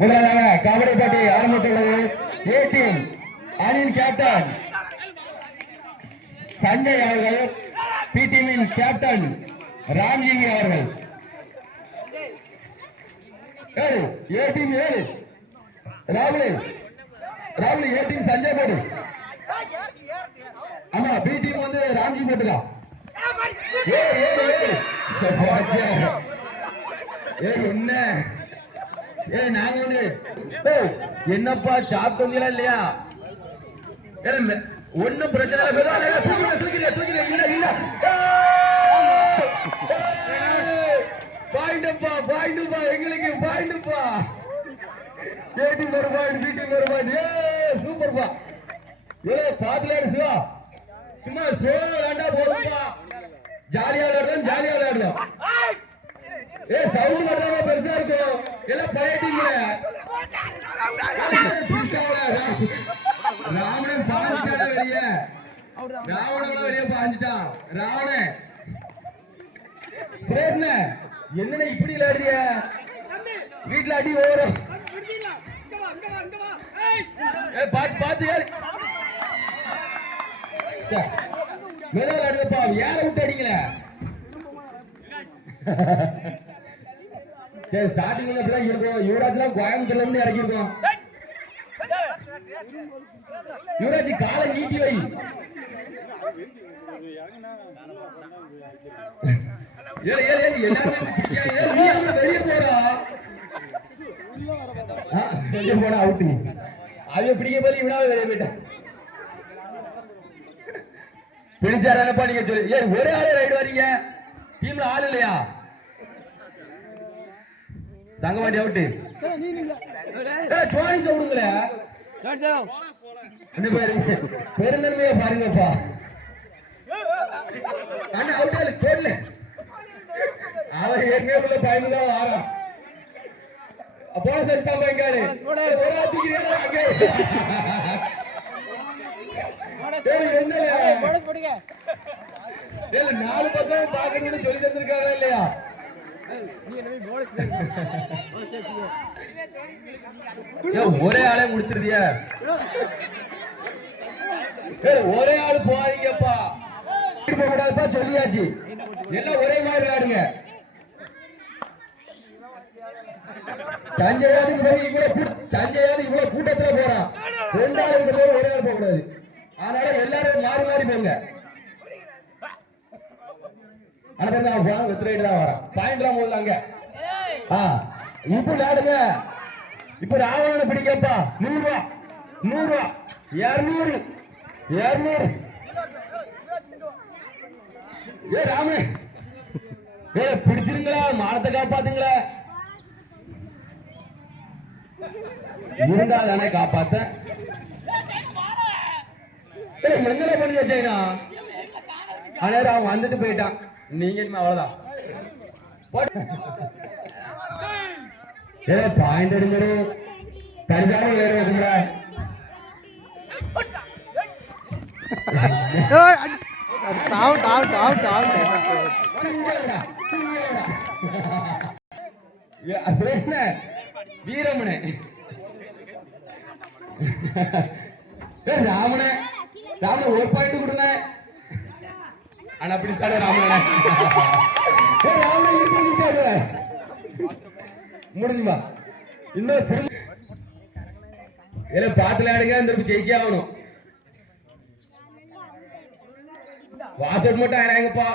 முதலாக கபடி போட்டி ஆரம்பித்துள்ளது. ஏ டீம் அணியின் கேப்டன் சஞ்சய் அவர்கள், பி டீமின் கேப்டன் ராம்ஜி அவர்கள். ஏ டீம் 7 ராகுல் ஏ டீம் சஞ்சய் போடு. ஆமா, பி டீம் வந்து ராம்ஜி போட்டுக்கா. என்ன நாங்க என்னப்பா சாப்பிட்டு வந்தீங்களா இல்லையா? ஒன்னும் பிரச்சனை பாயிண்ட்ப்பா எங்களுக்கு பாயிண்ட்ப்பா. ஏடிம் ஒரு பாயிண்ட், பிடிம் ஒரு பாயிண்ட். சூப்பர்ப்பா. பாத்துல சிவா சும்மா சோ வேண்டா போதுப்பா. ஜாலியா விளையாடலாம். சவுண்ட் மட்டும் பெருசா இருக்கும். எல்லாம் பழைய டீம்ல ராவணன் பாஞ்சிட்டான வெளியே. ராவணன் வெளியே பாஞ்சிட்டான். ராவணன் சுரேஷ்ண என்னென்ன இப்படி விளையாடுறிய? வீட்டுல அடி ஓடும். பாத்து விளையாடுப்பா. ஏற விட்டு அடிக்கல. சரி, ஸ்டார்டிங்ல இப்படிதான் இருக்கும். யுவராஜ்லாம் கோயம்புத்தூர்ல இருந்து இறக்கிருக்கோம். யுவராஜ் காலை நீட்டி வை. வெளியே போறா அவுட்டு. அவ பிடிக்க போது இவனாவது வெளியே போயிட்டான். பிடிச்சாரப்பா நீங்க சொல்லி. ஒரே ஆளே ரைடு வரீங்க. டீம்ல ஆள் இல்லையா? தங்கவாண்டி அவுட்டு. சோனி சொல்லுங்களே. பெருந்தன்மையை பாருங்கப்பா. அண்ணா அவுட்டாலு போடல. அவன் எங்க பயந்துதான் வாரான். போன செட்டாம எங்காரு நாலு பக்கம் பாக்கணும்னு சொல்லி தந்திருக்காங்க இல்லையா? ஒரே ஆளே முடிச்சிருதிய. ஒரே ஆளு போறீங்கப்பா. போகக்கூடாதுப்பா, சொல்லியாச்சு. எல்லாம் ஒரே மாதிரி விளையாடுங்க. சஞ்சயாவது இவ்வளவு கூட்டத்துல போறான். 2 ஆளுக்கு போய் ஒரே ஆள் போக கூடாது. அதனால எல்லாரும் மாறி மாறி போங்க. இப்ப விளையாடுங்க. இப்ப ராவணனை பிடிக்கப்பா. 100 ரூபா 200 ராமனே பிடிச்சிருங்களா? மானத்தை காப்பாத்துங்களா? இருந்தாதானே காப்பாத்த. எங்களை பண்ணி வச்சா அவன் வந்துட்டு போயிட்டான். நீங்க அவ்வளவுதான். பாயிண்ட் எடுக்கணும். தனிதான விளையாடுங்க. வீரமனே ராமனே ஒரு பாயிண்ட் கொடுங்க. ஆனா அப்படி ராமனே முடிஞ்சுமா? இன்னும் பாத்துல ஆடுங்க. இந்த ஜெயிச்சே ஆகணும். வாசல் மட்டும் ஆறாங்கப்பா.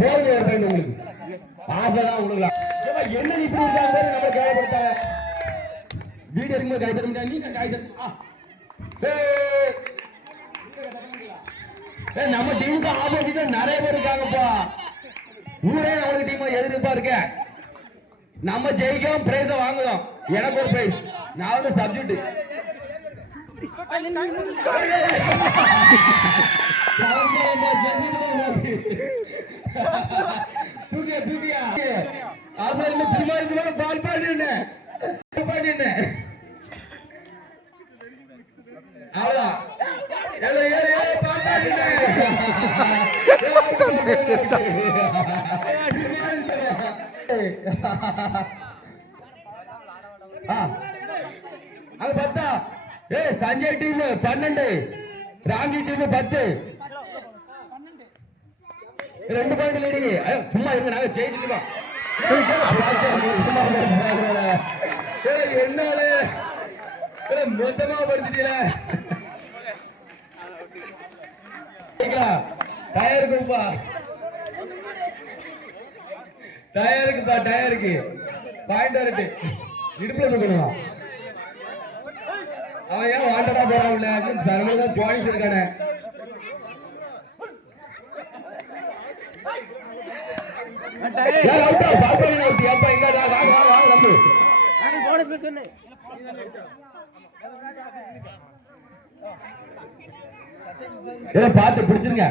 போதும் உங்களுக்கு ஆசைதான். உங்களுக்கு என்ன இப்படி இருக்காங்க? நம்ம கேவப்படுத்த வீடியோ இருக்கும்போது கை தர முடியாது. நீங்க கை நம்ம டீமுக்கு ஆப்போசிட்டா நிறைய பேர் இருக்காங்கப்பா. ஊரே நம்மளுக்கு டீம் எதிர்ப்பா இருக்க. நம்ம ஜெயிக்கவும் பிரைஸ வாங்குவோம். எனக்கு ஒரு பிரைஸ். நான் ஒரு சப்ஜெக்ட். பால் பாடு அவ்வளவுதான். அது 10. Sanjay team 12, Rangi team 10. 2 point leading. சும்மா இருங்க, நாங்க ஜெயிச்சிட்டோம். என்னால மொத்தமா படுத்துட்டீல. டயருக்குப்பா, டயருக்கு பாயிண்ட் இருக்கு. இடுப்புல தூக்கணும். அவன் ஏன் வாண்டடா போறான்ல? சர்வதா ஜாயின்ஸ் இருக்கானே. அவுட்டா பாப்பா அவுட். அப்பா எங்க வா நம்ம நான் போன பேச சொன்னேன். பாத்து பிடிச்சிருங்க.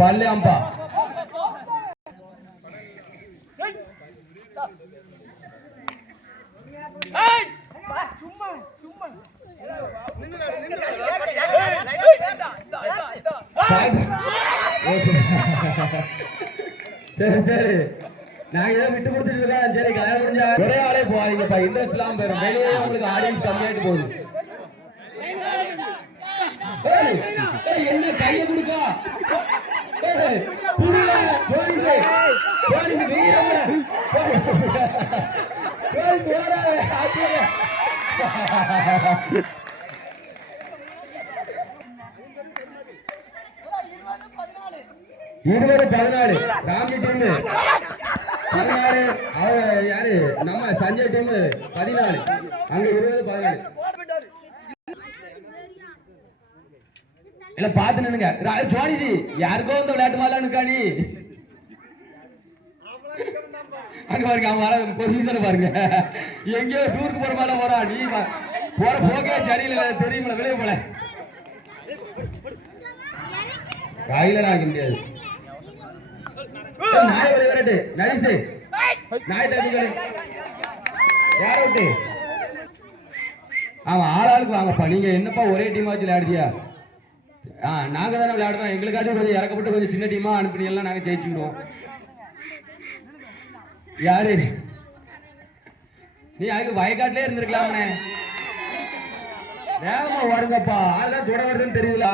பல்லையாம்பா சரி சரி, நாங்க ஏதோ விட்டு கொடுத்துட்டு இருக்கோம். சரி, கல்யாணம் முடிஞ்சா ஒரே ஆளே போவாதீங்கப்பா, இன்ட்ரெஸ்ட் எல்லாம் போயிடும். வெளியே உங்களுக்கு ஆடியன்ஸ் கம்மியாயிட்டு போகுது. என்ன கையை கொடுக்கா இருபது 14 ராமி டீம் 14. யாரு நம்ம சஞ்சய் டீம் 14. அங்க 20 14. இல்ல பாத்து நின்னுங்க. ஜோனிஜி யாருக்கோ இந்த விளையாட்டு மாலாம் இருக்கானி அங்க பாருங்க. அவன் பொசிஷன் பாருங்க. எங்கேயோ டூருக்கு போற மேல போறான். நீ போற போக்கே சரியில்லை, தெரியுமில. வெளியே போல கையில நான் முடியாது. நாய் ஒரு விரட்டு நைஸ். நாய் தட்டி யார விட்டு அவன் ஆளாளுக்கு வாங்கப்பா. நீங்க என்னப்பா ஒரே டீமா வச்சு விளையாடுதியா? நாங்க தானே விளையாடுறோம். எங்களுக்காச்சும் கொஞ்சம் இறக்கப்பட்டு கொஞ்சம் சின்ன டீமா அனுப்பினீங்கன்னா நாங்க ஜெயிச்சுக்கிடுவோம். யாரு நீ? அதுக்கு வயக்காட்டிலே இருந்திருக்கலாமே. வேகமா ஓடுங்கப்பா. ஆறுதான் சுட வருதுன்னு தெரியல.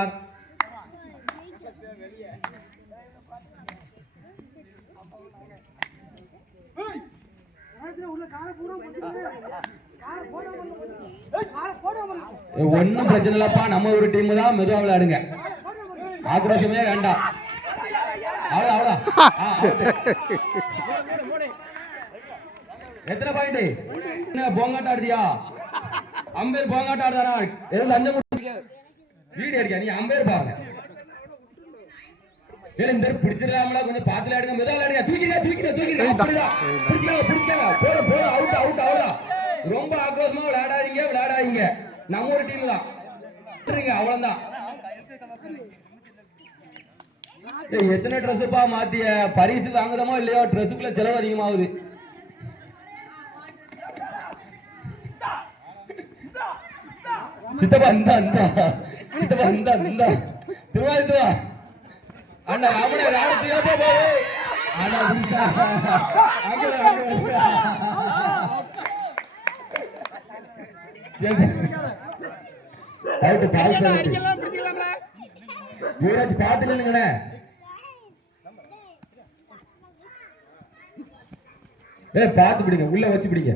ஒன்னும் பிரச்சனை இல்லப்பா. நம்ம ஒரு டீம் தான், மெதுவா விளையாடுங்க. ஆக்ரோஷமே வேண்டாம். அவ்வளோ எத்தனை பாயிண்ட்? என்ன போங்காட்ட ஆடுதியா? அம்பேர் போங்காட்ட ஆடுதானா? எதுவும் லஞ்சம் வீடியோ அடிக்கா? நீ அம்பேர் பாருங்க. இந்த பிடிச்சிடலாமல, கொஞ்சம் பார்த்து விளையாடுங்க, மெதுவா விளையாடுங்க. பிடிச்சிக்கலாம். போட அவுட் அவ்வளவுதான். ரொம்ப ஆக்ரோஷமா விளையாடாதீங்க. நம்ம ஒரு டீம் தான், அவ்வளவுதான். எத்தனை ட்ரெஸ்ஸுப்பா மாத்திய? பரிசு வாங்குறோமோ இல்லையோ, ட்ரெஸ்ஸுக்குள்ள செலவு அதிகமாகுது. சித்தப்பா இந்த திருவாதித்துவா அண்ணா ராமனே பார்த்து நின்னுங்கண்ணே. பார்த்து பிடிங்க, உள்ள வச்சு பிடிங்க.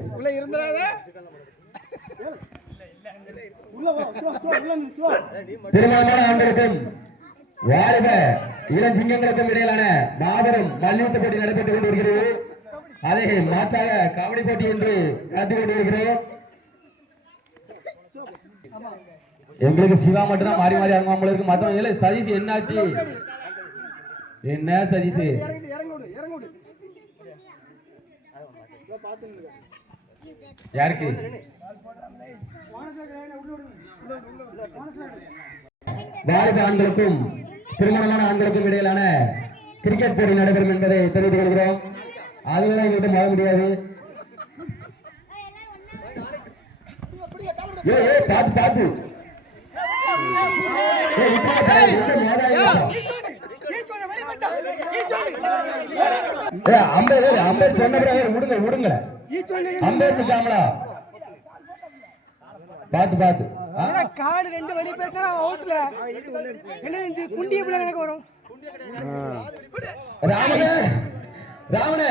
திருமணமான ஆண்களுக்கும் வாலிப இளஞ்சிங்கங்களுக்கும் இடையிலான மாபெரும் மல்யுத்த போட்டி நடைபெற்றுக் கொண்டிருக்கிறது. அதை மாற்றாக கபடி போட்டி என்று நடத்தி கொண்டிருக்கிறோம். எங்களுக்கு சிவா மட்டும் தான் மாறி மாறி அவங்களுக்கு மற்றவங்க. சதீஷ் என்னாச்சு? என்ன சதீஷ்? யாருக்கு? வாலிப ஆண்களுக்கும் திருமணமான ஆண்களுக்கும் இடையிலான கிரிக்கெட் போட்டி நடைபெறும் என்பதை தெரிவித்துக் கொள்கிறோம். அதுவரை எங்கள்கிட்ட மாற முடியாது. ஏய் பாத்து பாத்து அம்பேர் சொன்ன விடுங்க விடுங்க அம்பேர் இருக்காங்களா பாத்து பாத்து காடு ரெண்டு வழி போயிட்டா அவுட்ல என்ன குண்டி எப்படி எனக்கு வரும் ராமனே ராமனே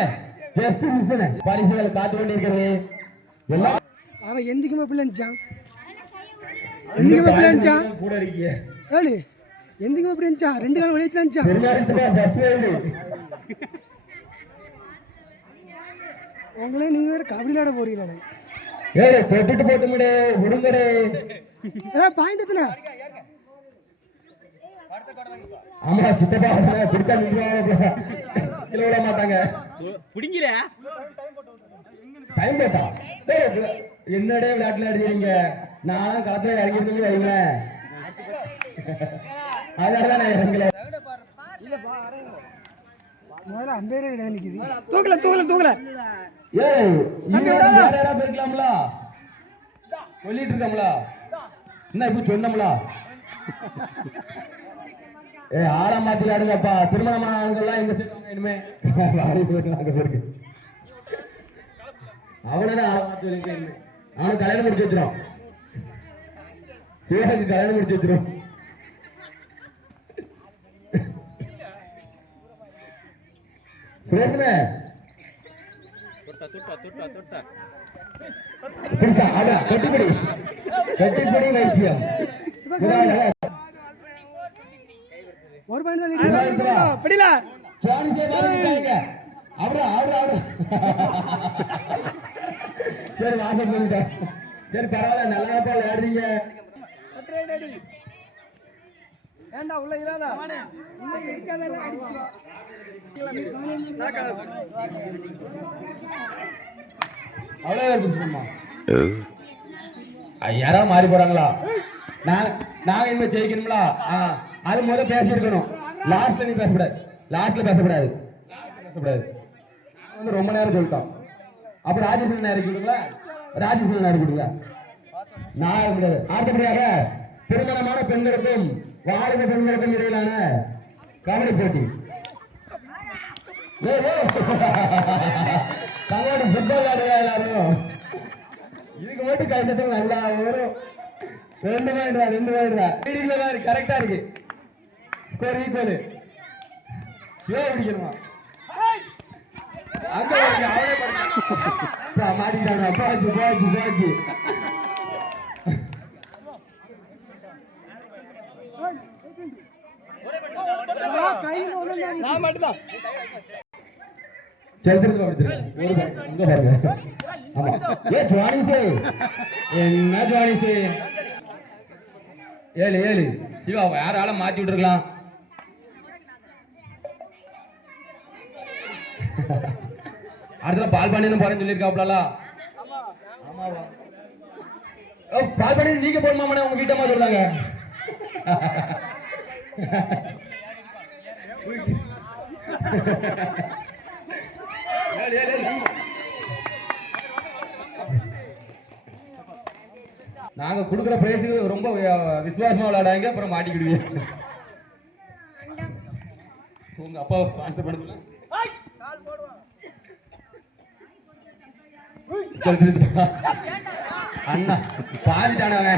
ஜஸ்ட் மிஸ்னே பரிசுகள் காத்து கொண்டிருக்கிறது எல்லாம் அவன் எந்திக்குமே பிள்ளைஞ்சான் எந்திக்குமே பிள்ளைஞ்சான் கூட இருக்கீங்க ஏளு எந்திக்குமே பிள்ளைஞ்சான் ரெண்டு கால் வழி வச்சான் பெருமாளுக்கு ஃபர்ஸ்ட் வேல்டு உங்களே நீங்க வேற கபடி விளையாட போறீங்களே ஏய் தொட்டுட்டு போட்டுமடே விடுங்கடே பாயிண்ட் எத்தனை ஆமா சித்தப்பா பிடிச்சா நின்றுவாங்க கீழே விட மாட்டாங்க புடிங்கிற டைம் போட்டா என்னடே விளையாட்டுல அடிக்கிறீங்க நானும் களத்துல இறங்கிருந்து வைங்களேன் அதனாலதான் நான் இறங்கல முதல்ல அம்பேரே கிடையாது நிக்குது தூக்கல தூக்கல தூக்கல ஏய் வேற யாரா போயிருக்கலாம்ல சொல்லிட்டு இருக்கோம்ல என்ன இப்ப சொன்னோம்ல ஆறாம் மாத்தி ஆடுங்கப்பா திருமணமான ஆளுங்கெல்லாம் எங்க சேர்த்து இனிமே வாடி போயிட்டு அங்க போயிருக்கு அவனதான் ஆறாம் மாத்தி இனிமே அவனுக்கு கல்யாணம் முடிச்சு வச்சிரும் சிவனுக்கு கல்யாணம் முடிச்சு வச்சிரும் சுரேஷனே கட்டிப்படி வைத்தியம் ஒரு பாயிண்ட் தான் படில சாணி சேவாங்க அவரா அவரா அவரா சரி வாங்க போங்க சரி பரவாயில்ல நல்லா தான் விளையாடுறீங்க ஏண்டா உள்ள இராதா உள்ள இருக்காதே அடிச்சு அவ்வளோ இருக்குமா யாரா மாறி போறாங்களா நாங்க இனிமே ஜெயிக்கணுங்களா அது முதல்ல பேசியிருக்கணும் லாஸ்ட்ல நீ பேசக்கூடாது லாஸ்ட்ல பேசக்கூடாது பேசக்கூடாது வந்து ரொம்ப நேரம் சொல்லிட்டோம் அப்ப ராஜேஸ்வரன் நேரம் கொடுங்களா ராஜேஸ்வரன் நேரம் கொடுங்க நான் முடியாது அடுத்தபடியாக திருமணமான பெண்களுக்கும் வாலிப பெண்களுக்கும் இடையிலான கபடி போட்டி தங்களோட ஃபுட்பால் ஆடுறா எல்லாரும் இதுக்கு மட்டும் கைத்தட்டம் நல்லா வரும் 2 பாயிண்ட் 2 பாயிண்ட் லீடிங்ல தான் இருக்கு கரெக்டா இருக்கு ஸ்கோர் ஈக்குவல் சிவா பிடிக்கணுமா அங்க அவனே படுத்தா மாட்டிட்டாங்க போச்சு போச்சு போச்சு நான் மட்டும்தான் செல்திருக்கு அப்படிங்க ஒரு இங்க பாருங்க ஆமா ஏ ஜவானிசே என்ன ஜவானிசே ஏழு சிவா யாரால மாத்தி விட்டுருக்கலாம் அடுத்த பால் பண்ணி போறேன்னு சொல்லியிருக்காப்ல ஆமாவா பால் பண்ணி நீங்க போகணுமா உங்க கிட்ட மாதிரி சொல்றாங்க நாங்க குடுக்கிற பிரைஸுக்கு ரொம்ப விசுவாசமா விளையாடாங்க அப்புறம் மாட்டிக்கிடுவீங்க உங்க அப்பா ஸ்பான்சர் பண்ணுங்க அண்ணா பாதிட்டானே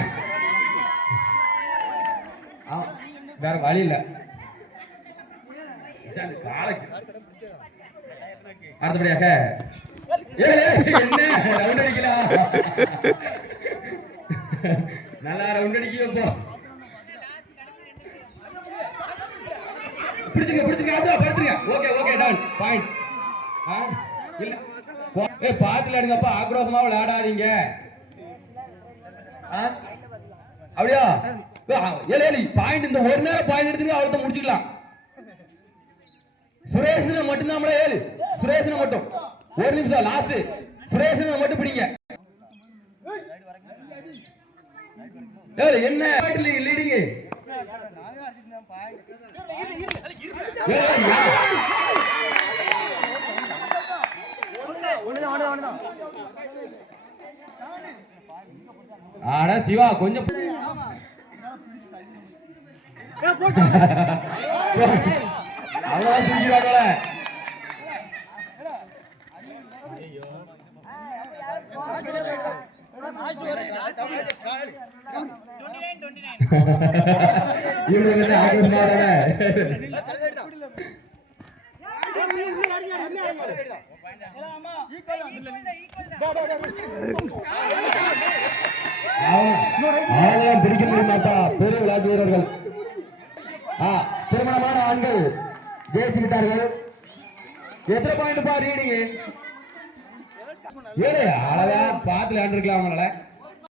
வேற வழி இல்ல அடுத்தபடியாக என்ன ரவுண்ட் அடிக்கலாம் நல்லா ரவுண்ட் அடிக்க பிடிச்சிருங்க ஓகே ஓகே டன் பாயிண்ட் இல்ல பாத்து விளையாடுங்கப்பா ஆக்ரோஷமா விளையாடாதீங்க அப்படியா ஏழு பாயிண்ட் இந்த ஒரு நேரம் பாயிண்ட் எடுத்துங்க அவர்த்த முடிச்சுக்கலாம் சுரேஷனை மட்டும் தான் ஏழு சுரேஷனை மட்டும் ஒரு நிமிஷம் லாஸ்ட் சுரேஷனை மட்டும் பிடிங்க என்ன லீடிங் ஆடா சிவா கொஞ்சம் அவ்வளோ தூக்கிடுவாங்கள. இவனுக்கு ஆகஸ்மாதானே அவங்களாம் பிடிக்க முடியுமாப்பா பெரிய விளையாட்டு வீரர்கள். திருமணமான ஆண்கள் ஜெயிச்சு விட்டார்கள். எத்தனை பாயிண்ட் பா ரீடிங்? ஏழு அழகா பார்த்து விளையாண்டுருக்கலாம் அவங்களால.